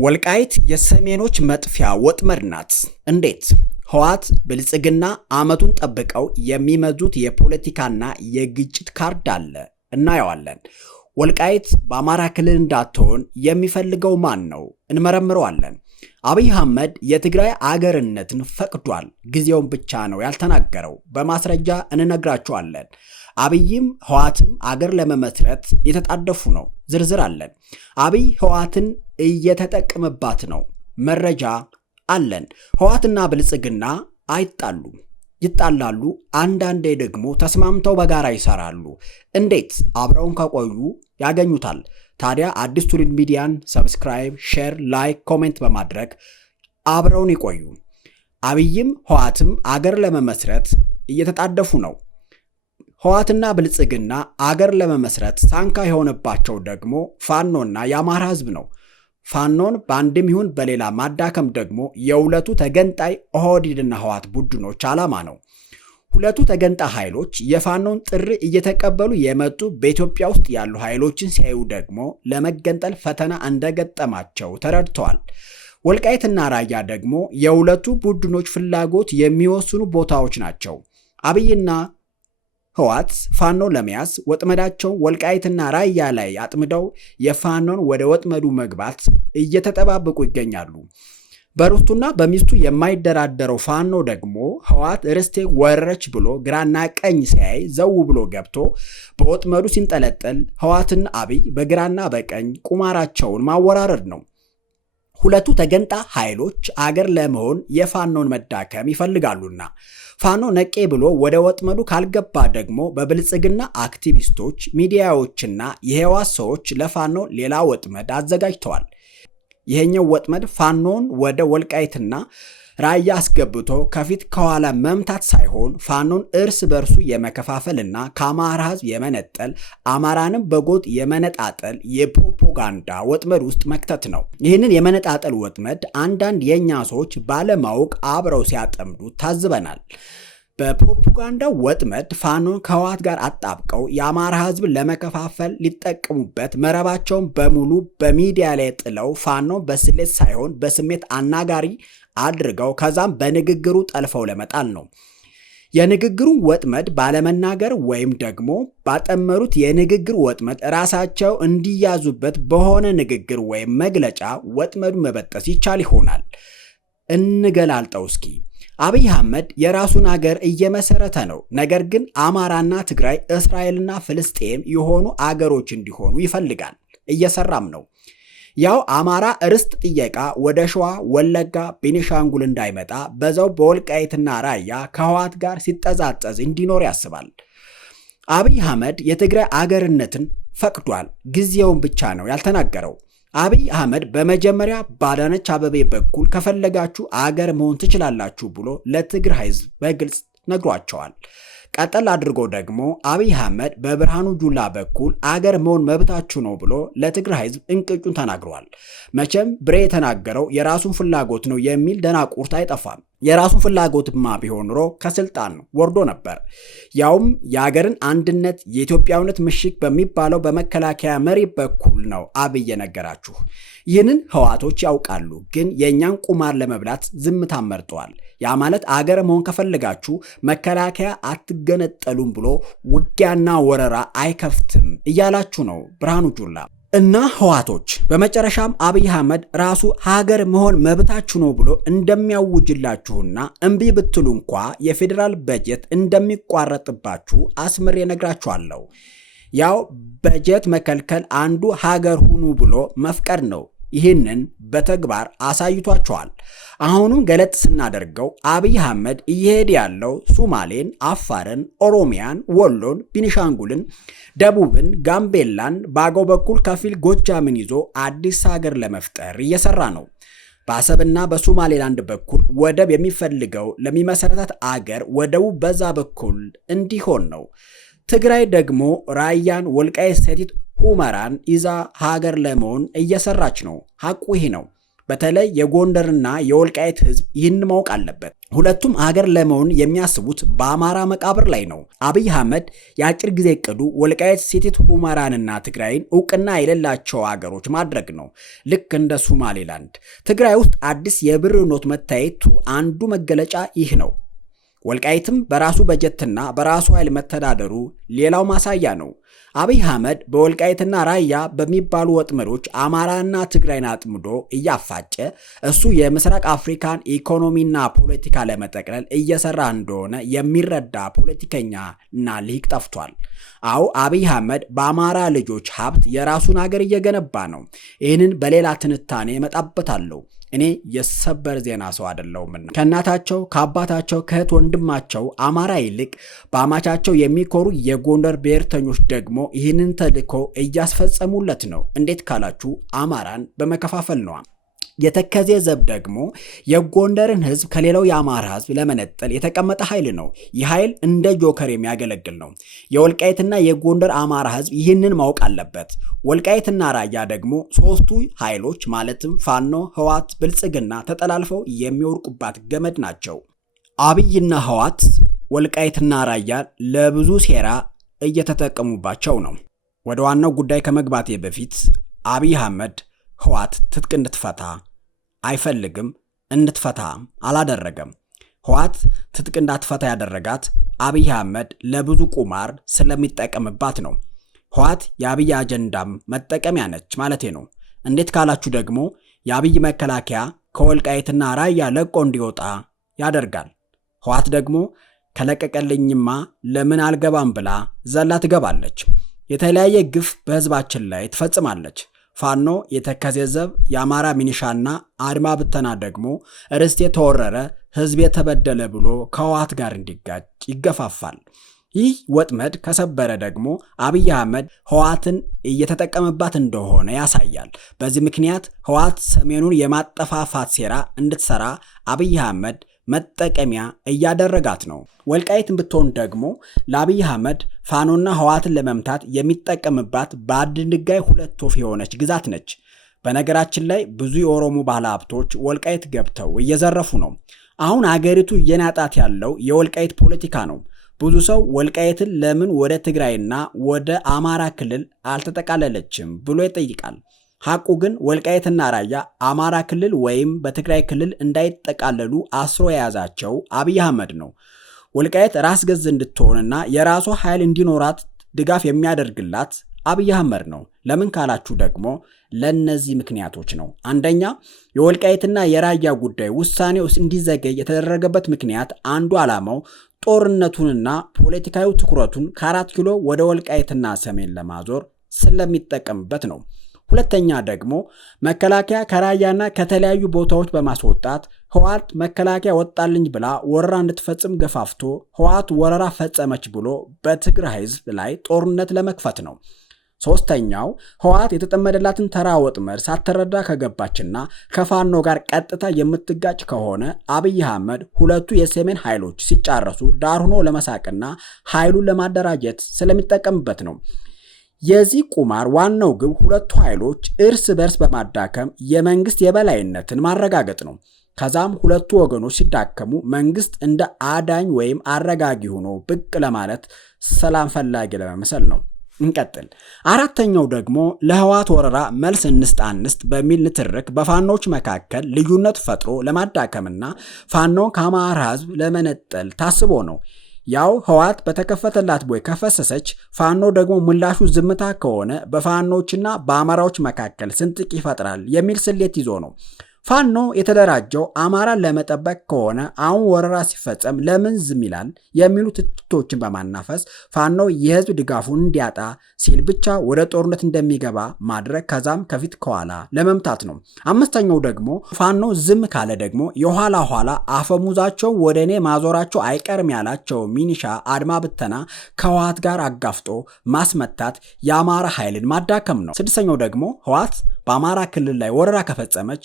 ወልቃይት የሰሜኖች መጥፊያ ወጥመድ ናት። እንዴት? ህወሓት ብልጽግና አመቱን ጠብቀው የሚመዙት የፖለቲካና የግጭት ካርድ አለ፣ እናየዋለን። ወልቃይት በአማራ ክልል እንዳትሆን የሚፈልገው ማን ነው? እንመረምረዋለን። አብይ አህመድ የትግራይ አገርነትን ፈቅዷል፣ ጊዜውን ብቻ ነው ያልተናገረው። በማስረጃ እንነግራቸዋለን። አብይም ህወሓትም አገር ለመመስረት የተጣደፉ ነው። ዝርዝር አለን። አብይ ህወሓትን እየተጠቀመባት ነው። መረጃ አለን። ህወሓትና ብልጽግና አይጣሉም፣ ይጣላሉ። አንዳንዴ ደግሞ ተስማምተው በጋራ ይሰራሉ። እንዴት? አብረውን ከቆዩ ያገኙታል። ታዲያ አዲስ ትውልድ ሚዲያን ሰብስክራይብ፣ ሼር፣ ላይክ፣ ኮሜንት በማድረግ አብረውን ይቆዩ። አብይም ህወሓትም አገር ለመመስረት እየተጣደፉ ነው። ህወሓትና ብልጽግና አገር ለመመስረት ሳንካ የሆነባቸው ደግሞ ፋኖና የአማራ ህዝብ ነው። ፋኖን በአንድም ይሁን በሌላ ማዳከም ደግሞ የሁለቱ ተገንጣይ ኦህዴድና ህወሓት ቡድኖች ዓላማ ነው። ሁለቱ ተገንጣይ ኃይሎች የፋኖን ጥሪ እየተቀበሉ የመጡ በኢትዮጵያ ውስጥ ያሉ ኃይሎችን ሲያዩ ደግሞ ለመገንጠል ፈተና እንደገጠማቸው ተረድተዋል። ወልቃይትና ራያ ደግሞ የሁለቱ ቡድኖች ፍላጎት የሚወስኑ ቦታዎች ናቸው። አብይና ህወሓት ፋኖ ለመያዝ ወጥመዳቸው ወልቃይትና ራያ ላይ አጥምደው የፋኖን ወደ ወጥመዱ መግባት እየተጠባበቁ ይገኛሉ። በርስቱና በሚስቱ የማይደራደረው ፋኖ ደግሞ ህወሓት ርስቴ ወረረች ብሎ ግራና ቀኝ ሲያይ ዘው ብሎ ገብቶ በወጥመዱ ሲንጠለጠል፣ ህወሓትና አብይ በግራና በቀኝ ቁማራቸውን ማወራረድ ነው። ሁለቱ ተገንጣ ኃይሎች አገር ለመሆን የፋኖን መዳከም ይፈልጋሉና ፋኖ ነቄ ብሎ ወደ ወጥመዱ ካልገባ ደግሞ በብልጽግና አክቲቪስቶች፣ ሚዲያዎችና የህወሓት ሰዎች ለፋኖ ሌላ ወጥመድ አዘጋጅተዋል። ይሄኛው ወጥመድ ፋኖን ወደ ወልቃይትና ራያ አስገብቶ ከፊት ከኋላ መምታት ሳይሆን ፋኖን እርስ በርሱ የመከፋፈልና ከአማራ ህዝብ የመነጠል አማራንም በጎጥ የመነጣጠል የፕሮፓጋንዳ ወጥመድ ውስጥ መክተት ነው። ይህንን የመነጣጠል ወጥመድ አንዳንድ የኛ ሰዎች ባለማወቅ አብረው ሲያጠምዱ ታዝበናል። በፕሮፓጋንዳ ወጥመድ ፋኖን ከህወሓት ጋር አጣብቀው የአማራ ህዝብ ለመከፋፈል ሊጠቀሙበት መረባቸውን በሙሉ በሚዲያ ላይ ጥለው ፋኖን በስሌት ሳይሆን በስሜት አናጋሪ አድርገው ከዛም በንግግሩ ጠልፈው ለመጣል ነው። የንግግሩን ወጥመድ ባለመናገር ወይም ደግሞ ባጠመሩት የንግግር ወጥመድ ራሳቸው እንዲያዙበት በሆነ ንግግር ወይም መግለጫ ወጥመዱ መበጠስ ይቻል ይሆናል። እንገላልጠው እስኪ። አብይ አህመድ የራሱን አገር እየመሰረተ ነው። ነገር ግን አማራና ትግራይ፣ እስራኤልና ፍልስጤም የሆኑ አገሮች እንዲሆኑ ይፈልጋል። እየሰራም ነው። ያው አማራ ርስት ጥየቃ ወደ ሸዋ፣ ወለጋ፣ ቤኒሻንጉል እንዳይመጣ በዛው በወልቃይትና ራያ ከህወሓት ጋር ሲጠዛጠዝ እንዲኖር ያስባል። አብይ አህመድ የትግራይ አገርነትን ፈቅዷል፣ ጊዜውን ብቻ ነው ያልተናገረው። አብይ አህመድ በመጀመሪያ በአዳነች አቤቤ በኩል ከፈለጋችሁ አገር መሆን ትችላላችሁ ብሎ ለትግራይ ህዝብ በግልጽ ነግሯቸዋል። ቀጠል አድርጎ ደግሞ አብይ አህመድ በብርሃኑ ጁላ በኩል አገር መሆን መብታችሁ ነው ብሎ ለትግራይ ህዝብ እንቅጩን ተናግሯል። መቼም ብሬ የተናገረው የራሱን ፍላጎት ነው የሚል ደናቁርት አይጠፋም። የራሱን ፍላጎትማ ቢሆን ኖሮ ከስልጣን ወርዶ ነበር። ያውም የአገርን አንድነት የኢትዮጵያዊነት ምሽግ በሚባለው በመከላከያ መሪ በኩል ነው አብይ የነገራችሁ። ይህንን ህወሓቶች ያውቃሉ፣ ግን የእኛን ቁማር ለመብላት ዝምታ መርጠዋል። ያ ማለት አገር መሆን ከፈለጋችሁ መከላከያ አትገነጠሉም ብሎ ውጊያና ወረራ አይከፍትም እያላችሁ ነው ብርሃኑ ጁላ እና ህወሓቶች። በመጨረሻም አብይ አህመድ ራሱ ሀገር መሆን መብታችሁ ነው ብሎ እንደሚያውጅላችሁና እምቢ ብትሉ እንኳ የፌዴራል በጀት እንደሚቋረጥባችሁ አስምሬ ነግራችኋለሁ። ያው በጀት መከልከል አንዱ ሀገር ሁኑ ብሎ መፍቀድ ነው። ይህንን በተግባር አሳይቷቸዋል። አሁኑን ገለጥ ስናደርገው አብይ አህመድ እየሄደ ያለው ሱማሌን፣ አፋርን፣ ኦሮሚያን፣ ወሎን፣ ቤኒሻንጉልን፣ ደቡብን፣ ጋምቤላን በአገው በኩል ከፊል ጎጃምን ይዞ አዲስ ሀገር ለመፍጠር እየሰራ ነው። በአሰብና በሶማሌላንድ በኩል ወደብ የሚፈልገው ለሚመሰረታት አገር ወደቡ በዛ በኩል እንዲሆን ነው። ትግራይ ደግሞ ራያን፣ ወልቃይት፣ ሰቲት ሁመራን ይዛ ሀገር ለመሆን እየሰራች ነው። ሐቁ ይህ ነው። በተለይ የጎንደርና የወልቃይት ህዝብ ይህን ማወቅ አለበት። ሁለቱም ሀገር ለመሆን የሚያስቡት በአማራ መቃብር ላይ ነው። አብይ አህመድ የአጭር ጊዜ እቅዱ ወልቃይት፣ ሰቲት ሁመራንና ትግራይን እውቅና የሌላቸው ሀገሮች ማድረግ ነው። ልክ እንደ ሶማሌላንድ። ትግራይ ውስጥ አዲስ የብር ኖት መታየቱ አንዱ መገለጫ ይህ ነው። ወልቃይትም በራሱ በጀትና በራሱ ኃይል መተዳደሩ ሌላው ማሳያ ነው። አብይ አህመድ በወልቃይትና ራያ በሚባሉ ወጥመዶች አማራና ትግራይን አጥምዶ እያፋጨ እሱ የምስራቅ አፍሪካን ኢኮኖሚና ፖለቲካ ለመጠቅለል እየሰራ እንደሆነ የሚረዳ ፖለቲከኛና ሊቅ ጠፍቷል። አዎ አብይ አህመድ በአማራ ልጆች ሀብት የራሱን ሀገር እየገነባ ነው። ይህንን በሌላ ትንታኔ እመጣበታለሁ። እኔ የሰበር ዜና ሰው አይደለሁምና ከእናታቸው ከአባታቸው ከእህት ወንድማቸው አማራ ይልቅ በአማቻቸው የሚኮሩ የጎንደር ብሔርተኞች ደግሞ ይህንን ተልዕኮ እያስፈጸሙለት ነው። እንዴት ካላችሁ አማራን በመከፋፈል ነዋ። የተከዜ ዘብ ደግሞ የጎንደርን ህዝብ ከሌላው የአማራ ህዝብ ለመነጠል የተቀመጠ ኃይል ነው። ይህ ኃይል እንደ ጆከር የሚያገለግል ነው። የወልቃይትና የጎንደር አማራ ህዝብ ይህንን ማወቅ አለበት። ወልቃይትና ራያ ደግሞ ሶስቱ ኃይሎች ማለትም ፋኖ፣ ህዋት፣ ብልጽግና ተጠላልፈው የሚወርቁባት ገመድ ናቸው። አብይና ህዋት ወልቃይትና ራያ ለብዙ ሴራ እየተጠቀሙባቸው ነው። ወደ ዋናው ጉዳይ ከመግባቴ በፊት አብይ አህመድ ህዋት ትጥቅ እንድትፈታ አይፈልግም፣ እንድትፈታም አላደረገም። ህዋት ትጥቅ እንዳትፈታ ያደረጋት አብይ አህመድ ለብዙ ቁማር ስለሚጠቀምባት ነው። ህዋት የአብይ አጀንዳም መጠቀሚያ ነች ማለቴ ነው። እንዴት ካላችሁ ደግሞ የአብይ መከላከያ ከወልቃይትና ራያ ለቆ እንዲወጣ ያደርጋል። ህዋት ደግሞ ከለቀቀልኝማ ለምን አልገባም ብላ ዘላ ትገባለች። የተለያየ ግፍ በህዝባችን ላይ ትፈጽማለች። ፋኖ፣ የተከዜ ዘብ፣ የአማራ ሚኒሻና አድማ ብተና ደግሞ ርስቴ ተወረረ፣ ህዝብ ተበደለ ብሎ ከህዋት ጋር እንዲጋጭ ይገፋፋል። ይህ ወጥመድ ከሰበረ ደግሞ አብይ አህመድ ህዋትን እየተጠቀመባት እንደሆነ ያሳያል። በዚህ ምክንያት ህዋት ሰሜኑን የማጠፋፋት ሴራ እንድትሰራ አብይ አህመድ መጠቀሚያ እያደረጋት ነው። ወልቃይትን ብትሆን ደግሞ ለአብይ አህመድ ፋኖና ህዋትን ለመምታት የሚጠቀምባት በአንድ ድንጋይ ሁለት ወፍ የሆነች ግዛት ነች። በነገራችን ላይ ብዙ የኦሮሞ ባለ ሀብቶች ወልቃይት ገብተው እየዘረፉ ነው። አሁን አገሪቱ እየናጣት ያለው የወልቃይት ፖለቲካ ነው። ብዙ ሰው ወልቃይትን ለምን ወደ ትግራይና ወደ አማራ ክልል አልተጠቃለለችም ብሎ ይጠይቃል። ሐቁ ግን ወልቃይትና ራያ አማራ ክልል ወይም በትግራይ ክልል እንዳይጠቃለሉ አስሮ የያዛቸው አብይ አህመድ ነው። ወልቃይት ራስ ገዝ እንድትሆንና የራሷ ኃይል እንዲኖራት ድጋፍ የሚያደርግላት አብይ አህመድ ነው። ለምን ካላችሁ ደግሞ ለነዚህ ምክንያቶች ነው። አንደኛ፣ የወልቃይትና የራያ ጉዳይ ውሳኔው እንዲዘገይ የተደረገበት ምክንያት አንዱ ዓላማው ጦርነቱንና ፖለቲካዊ ትኩረቱን ከ4 ኪሎ ወደ ወልቃይትና ሰሜን ለማዞር ስለሚጠቀምበት ነው። ሁለተኛ ደግሞ መከላከያ ከራያና ከተለያዩ ቦታዎች በማስወጣት ህዋት መከላከያ ወጣልኝ ብላ ወረራ እንድትፈጽም ገፋፍቶ ህዋት ወረራ ፈጸመች ብሎ በትግራይ ህዝብ ላይ ጦርነት ለመክፈት ነው። ሶስተኛው ህዋት የተጠመደላትን ተራ ወጥመድ ሳትረዳ ከገባችና ከፋኖ ጋር ቀጥታ የምትጋጭ ከሆነ አብይ አህመድ ሁለቱ የሰሜን ኃይሎች ሲጫረሱ ዳር ሆኖ ለመሳቅና ኃይሉን ለማደራጀት ስለሚጠቀምበት ነው። የዚህ ቁማር ዋናው ግብ ሁለቱ ኃይሎች እርስ በርስ በማዳከም የመንግስት የበላይነትን ማረጋገጥ ነው። ከዛም ሁለቱ ወገኖች ሲዳከሙ መንግስት እንደ አዳኝ ወይም አረጋጊ ሆኖ ብቅ ለማለት ሰላም ፈላጊ ለመምሰል ነው። እንቀጥል። አራተኛው ደግሞ ለህዋት ወረራ መልስ እንስጥ በሚል ንትርክ በፋኖች መካከል ልዩነት ፈጥሮ ለማዳከምና ፋኖን ከአማራ ህዝብ ለመነጠል ታስቦ ነው። ያው ህዋት በተከፈተላት ቦይ ከፈሰሰች ፋኖ ደግሞ ምላሹ ዝምታ ከሆነ በፋኖችና በአማራዎች መካከል ስንጥቅ ይፈጥራል የሚል ስሌት ይዞ ነው። ፋኖ የተደራጀው አማራን ለመጠበቅ ከሆነ አሁን ወረራ ሲፈጸም ለምን ዝም ይላል የሚሉ ትችቶችን በማናፈስ ፋኖ የህዝብ ድጋፉን እንዲያጣ ሲል ብቻ ወደ ጦርነት እንደሚገባ ማድረግ፣ ከዛም ከፊት ከኋላ ለመምታት ነው። አምስተኛው ደግሞ ፋኖ ዝም ካለ ደግሞ የኋላ አፈሙዛቸው ወደ እኔ ማዞራቸው አይቀርም ያላቸው ሚኒሻ አድማ ብተና ከህዋት ጋር አጋፍጦ ማስመታት የአማራ ኃይልን ማዳከም ነው። ስድስተኛው ደግሞ ህዋት በአማራ ክልል ላይ ወረራ ከፈጸመች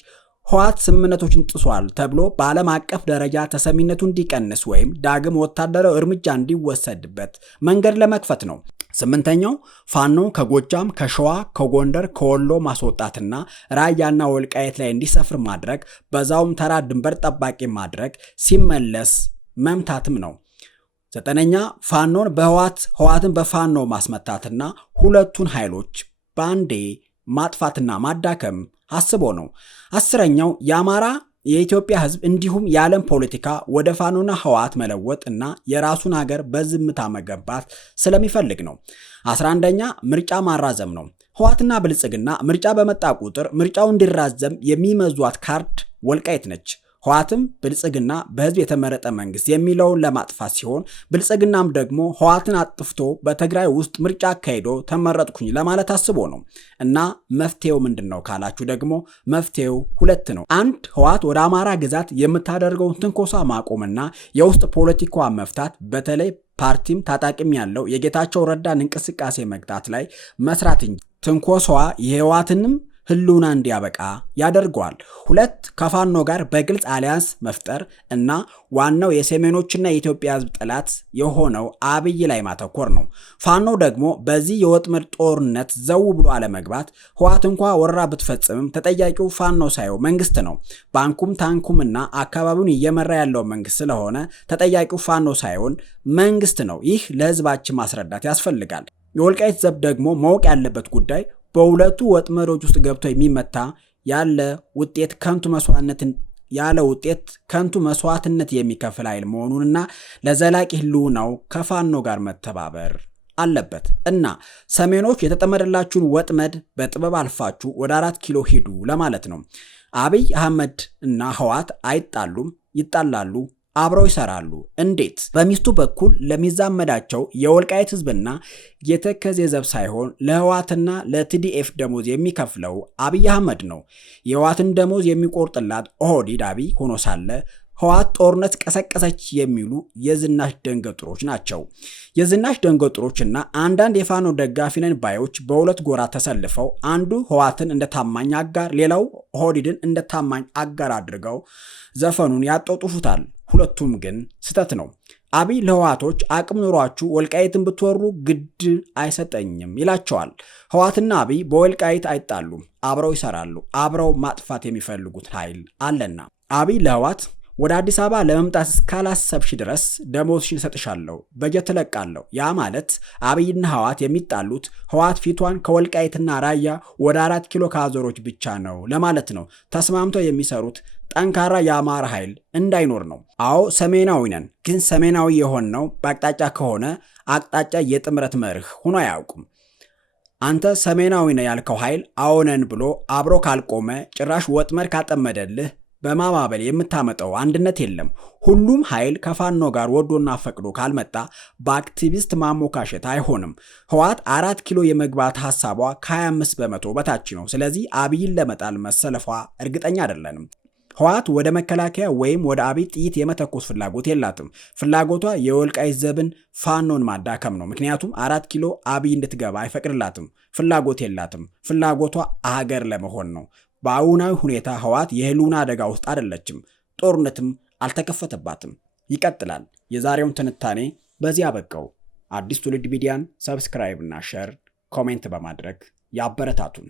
ህዋት ስምምነቶችን ጥሷል ተብሎ በዓለም አቀፍ ደረጃ ተሰሚነቱ እንዲቀንስ ወይም ዳግም ወታደራዊ እርምጃ እንዲወሰድበት መንገድ ለመክፈት ነው። 8ኛው ፋኖ ከጎጃም፣ ከሸዋ፣ ከጎንደር፣ ከወሎ ማስወጣትና ራያና ወልቃየት ላይ እንዲሰፍር ማድረግ፣ በዛውም ተራ ድንበር ጠባቂ ማድረግ፣ ሲመለስ መምታትም ነው። 9ኛ ፋኖን ህወሓትን በፋኖ ማስመታትና ሁለቱን ኃይሎች በአንዴ ማጥፋትና ማዳከም አስቦ ነው። 10ኛው የአማራ የኢትዮጵያ ህዝብ እንዲሁም የዓለም ፖለቲካ ወደ ፋኖና ህወሓት መለወጥ እና የራሱን ሀገር በዝምታ መገንባት ስለሚፈልግ ነው። 11ኛ ምርጫ ማራዘም ነው። ህወሓትና ብልጽግና ምርጫ በመጣ ቁጥር ምርጫው እንዲራዘም የሚመዟት ካርድ ወልቃይት ነች። ህወሓትም ብልጽግና በህዝብ የተመረጠ መንግስት የሚለውን ለማጥፋት ሲሆን ብልጽግናም ደግሞ ህወሓትን አጥፍቶ በትግራይ ውስጥ ምርጫ አካሂዶ ተመረጥኩኝ ለማለት አስቦ ነው። እና መፍትሄው ምንድነው ካላችሁ ደግሞ መፍትሄው 2 ነው። 1 ህወሓት ወደ አማራ ግዛት የምታደርገውን ትንኮሳ ማቆምና የውስጥ ፖለቲካዋን መፍታት፣ በተለይ ፓርቲም ታጣቂም ያለው የጌታቸው ረዳን እንቅስቃሴ መግታት ላይ መስራት እንጂ ትንኮሳዋ የህወሓትንም ህልውና እንዲያበቃ ያደርገዋል። 2 ከፋኖ ጋር በግልጽ አሊያንስ መፍጠር እና ዋናው የሰሜኖችና የኢትዮጵያ ህዝብ ጠላት የሆነው አብይ ላይ ማተኮር ነው። ፋኖ ደግሞ በዚህ የወጥመድ ጦርነት ዘው ብሎ አለመግባት። ህወሓት እንኳ ወረራ ብትፈጽምም ተጠያቂው ፋኖ ሳይሆን መንግስት ነው። ባንኩም ታንኩም እና አካባቢውን እየመራ ያለው መንግስት ስለሆነ ተጠያቂው ፋኖ ሳይሆን መንግስት ነው። ይህ ለህዝባችን ማስረዳት ያስፈልጋል። የወልቃይት ዘብ ደግሞ ማወቅ ያለበት ጉዳይ በሁለቱ ወጥመዶች ውስጥ ገብቶ የሚመታ ያለ ውጤት ከንቱ መስዋዕትነት የሚከፍል ኃይል መሆኑንና ለዘላቂ ህልውናው ከፋኖ ጋር መተባበር አለበት እና ሰሜኖች የተጠመደላችሁን ወጥመድ በጥበብ አልፋችሁ ወደ 4 ኪሎ ሂዱ ለማለት ነው። አብይ አህመድ እና ህወሓት አይጣሉም፣ ይጣላሉ፣ አብረው ይሰራሉ። እንዴት? በሚስቱ በኩል ለሚዛመዳቸው የወልቃይት ህዝብና የተከዜ ዘብ ሳይሆን ለህወሓትና ለቲዲኤፍ ደሞዝ የሚከፍለው አብይ አህመድ ነው። የህወሓትን ደሞዝ የሚቆርጥላት ኦህዴድ አብይ ሆኖ ሳለ ህወሓት ጦርነት ቀሰቀሰች የሚሉ የዝናሽ ደንገጥሮች ናቸው። የዝናሽ ደንገጥሮችና አንዳንድ የፋኖ ደጋፊ ነን ባዮች በሁለት ጎራ ተሰልፈው አንዱ ህወሓትን እንደ ታማኝ አጋር፣ ሌላው ኦህዴድን እንደ ታማኝ አጋር አድርገው ዘፈኑን ያጣጡፉታል። ሁለቱም ግን ስተት ነው። አብይ ለህወሓቶች አቅም ኑሯችሁ ወልቃይትን ብትወሩ ግድ አይሰጠኝም ይላቸዋል። ህወሓትና አብይ በወልቃይት አይጣሉም፣ አብረው ይሰራሉ። አብረው ማጥፋት የሚፈልጉት ኃይል አለና አብይ ለህወሓት ወደ አዲስ አበባ ለመምጣት እስካላሰብሽ ድረስ ደሞዝሽን እሰጥሻለሁ፣ በጀት እለቃለሁ። ያ ማለት አብይና ህወሓት የሚጣሉት ህወሓት ፊቷን ከወልቃይትና ራያ ወደ 4 ኪሎ ካዞሮች ብቻ ነው ለማለት ነው። ተስማምተው የሚሰሩት ጠንካራ የአማራ ኃይል እንዳይኖር ነው። አዎ ሰሜናዊ ነን፣ ግን ሰሜናዊ የሆነው በአቅጣጫ ከሆነ አቅጣጫ የጥምረት መርህ ሆኖ አያውቁም። አንተ ሰሜናዊ ነው ያልከው ኃይል አዎነን ብሎ አብሮ ካልቆመ ጭራሽ ወጥመድ ካጠመደልህ በማባበል የምታመጣው አንድነት የለም። ሁሉም ኃይል ከፋኖ ጋር ወዶና ፈቅዶ ካልመጣ በአክቲቪስት ማሞካሸት አይሆንም። ህወሓት 4 ኪሎ የመግባት ሐሳቧ ከ25 በመቶ በታች ነው። ስለዚህ አብይን ለመጣል መሰለፏ እርግጠኛ አይደለንም። ህወሓት ወደ መከላከያ ወይም ወደ አብይ ጥይት የመተኮስ ፍላጎት የላትም። ፍላጎቷ የወልቃይት ዘብን ፋኖን ማዳከም ነው። ምክንያቱም 4 ኪሎ አብይ እንድትገባ አይፈቅድላትም። ፍላጎት የላትም። ፍላጎቷ አገር ለመሆን ነው። በአሁናዊ ሁኔታ ህወሓት የህልውና አደጋ ውስጥ አይደለችም። ጦርነትም አልተከፈተባትም። ይቀጥላል። የዛሬውን ትንታኔ በዚህ አበቃው። አዲስ ትውልድ ሚዲያን ሰብስክራይብ እና ሼር፣ ኮሜንት በማድረግ ያበረታቱን።